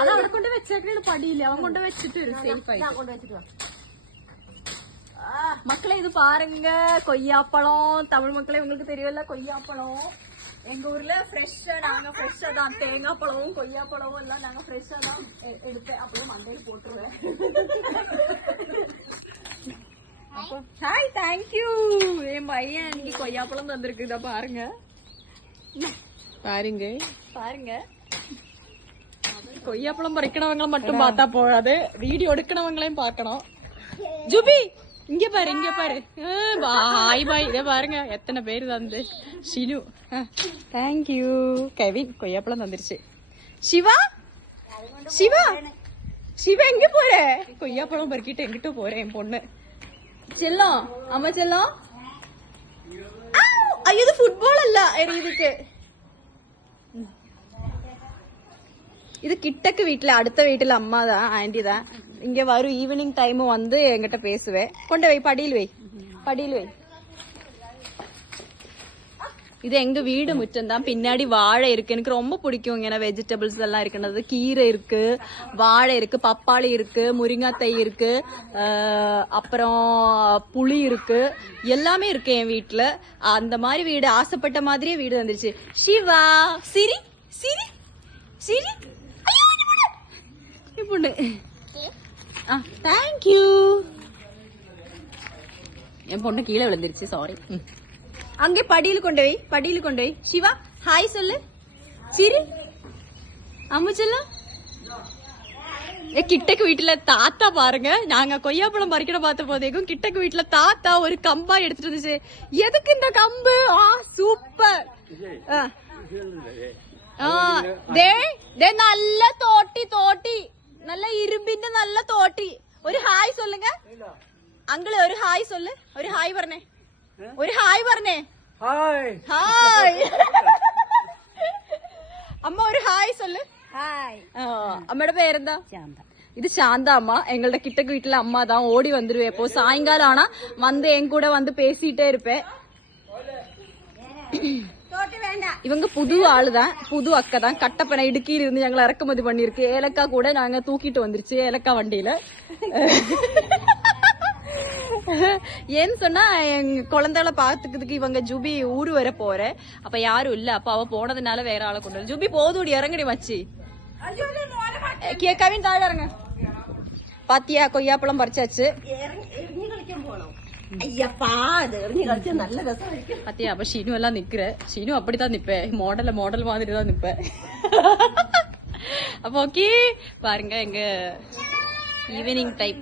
അത് അവിടെ കൊണ്ട് വെച്ചേക്കണ പടിയില്ല, അവൻ കൊണ്ട് വെച്ചിട്ട് സേഫ് ആയിട്ട്. மக்களே இது பாருங்க கொய்யாப்பழம். தமிழ் மக்களே உங்களுக்கு தெரியல கொய்யாப்பழம் எங்க ஊர்ல ஃப்ரெஷ்ஷா, நாங்க ஃப்ரெஷ்ஷா தான் தேங்காய் பழமும் கொய்யாப்பழமும் எல்லாம் நாங்க ஃப்ரெஷ்ஷா தான் எடுப்பேன். அப்படியே மண்டையில் போட்டுருவேன். Hi, thank you. என் பையன் இன்னைக்கு கொய்யாப்பழம் தந்திருக்கு. இத பாருங்க பாருங்க பாருங்க. கொய்யாப்பழம் பறிக்கணவங்களை மட்டும் பார்த்தா போகாது, வீடியோ எடுக்கணவங்களையும் பார்க்கணும். ஜூபி இங்க பாரு, இங்க பாரு. பாய் பாய். இத பாருங்க எத்தனை பேரு தந்து. ஷினு தேங்க்யூ. கெவின் கொய்யாப்பழம் தந்துருச்சு. சிவா சிவா சிவா எங்க போற? கொய்யாப்பழம் பறிக்கிட்டு எங்கிட்ட போறேன் என் பொண்ணு. செல்லம், அம்மா செல்லம். ஐயோ இது ஃபுட்பால் அல்ல, இதுக்கு இது கிட்டக்கு வீட்டுல, அடுத்த வீட்டுல அம்மா தான், ஆண்டி தான். இங்க வரும் ஈவினிங் டைம் வந்து என்கிட்ட பேசுவேன். கொண்டு வை, படியில் வை, படியில் வை. இது எங்க வீடு முற்றம் தான். பின்னாடி வாழை இருக்கு. எனக்கு ரொம்ப பிடிக்கும் இங்க வெஜிடபிள்ஸ் எல்லாம் இருக்கிறது. கீரை இருக்கு, வாழை இருக்கு, பப்பாளி இருக்கு, முருங்காத்தை இருக்கு, அப்புறம் புளி இருக்கு, எல்லாமே இருக்கு என் வீட்டுல. அந்த மாதிரி வீடு, ஆசைப்பட்ட மாதிரியே வீடு வந்துருச்சு. சிவா சிரி சிரி சிரி. பொண்ணு தேங்க்யூ. என் பொண்ணு கீழே விழுந்துருச்சு, சாரி. அங்கே படியில் கொண்டு வை, படியில் கொண்டு வை. சிவா ஹாய் சொல்லு. சிரி அம்மு சொல்லும். கிட்டக்கு வீட்டுல தாத்தா பாருங்க, நாங்க கொய்யாப்பழம் பறிக்கிற பார்த்த போதேக்கும் கிட்டக்கு வீட்டுல தாத்தா ஒரு கம்பா எடுத்துட்டு வந்துச்சு. எதுக்கு இந்த கம்பு? சூப்பர். நல்ல தோட்டி, தோட்டி நல்ல இரும்பிന്റെ நல்ல തോട്ടി. ഒരു ഹായ് சொல்லுங்க അങ്കിള്, ഒരു ഹായ് சொல்லு. ഒരു ഹായ് പറഞ്ഞേ, ഒരു ഹായ് പറഞ്ഞേ. Hi hi. അമ്മ ഒരു ഹായ് சொல்லு. ഹായ്. അമ്മയുടെ പേരെന്താ? ശാന്ത. இது சாந்தா அம்மா, எங்களோட கிட்டக்கு வீட்டுல அம்மா தான். ஓடி வந்துருவேன் இப்போ சாயங்காலம் ஆனா வந்து என் கூட வந்து பேசிட்டே இருப்பேன். இவங்க புது ஆளுதான், புது அக்கா தான். கட்டப்பனை இடுக்கியில இருந்து நாங்க இறக்குமதி பண்ணிருக்கு. ஏலக்காய் கூட நாங்க தூக்கிட்டு வந்துருச்சு ஏலக்காய் வண்டியில. ஏன்னு சொன்னா எங்க குழந்தைகளை பாத்துக்கிறதுக்கு இவங்க ஜூபி ஊரு வர போற, அப்ப யாரும் இல்ல. அப்ப அவ போனதுனால வேற ஆளை கொண்டு வர. ஜூபி போதூடி இறங்கடி வச்சு. கவின் தாழ இறங்க. பாத்தியா கொய்யாப்பழம் பறிச்சாச்சு. பாத்தியா? அப்ப ஷீனு எல்லாம் நிக்கிற. ஷீனு அப்படித்தான் நிப்பேன், மாடல் மாதிரி தான் நிப்பேன். அப்ப ஓகே பாருங்க எங்க ஈவினிங் டைம்.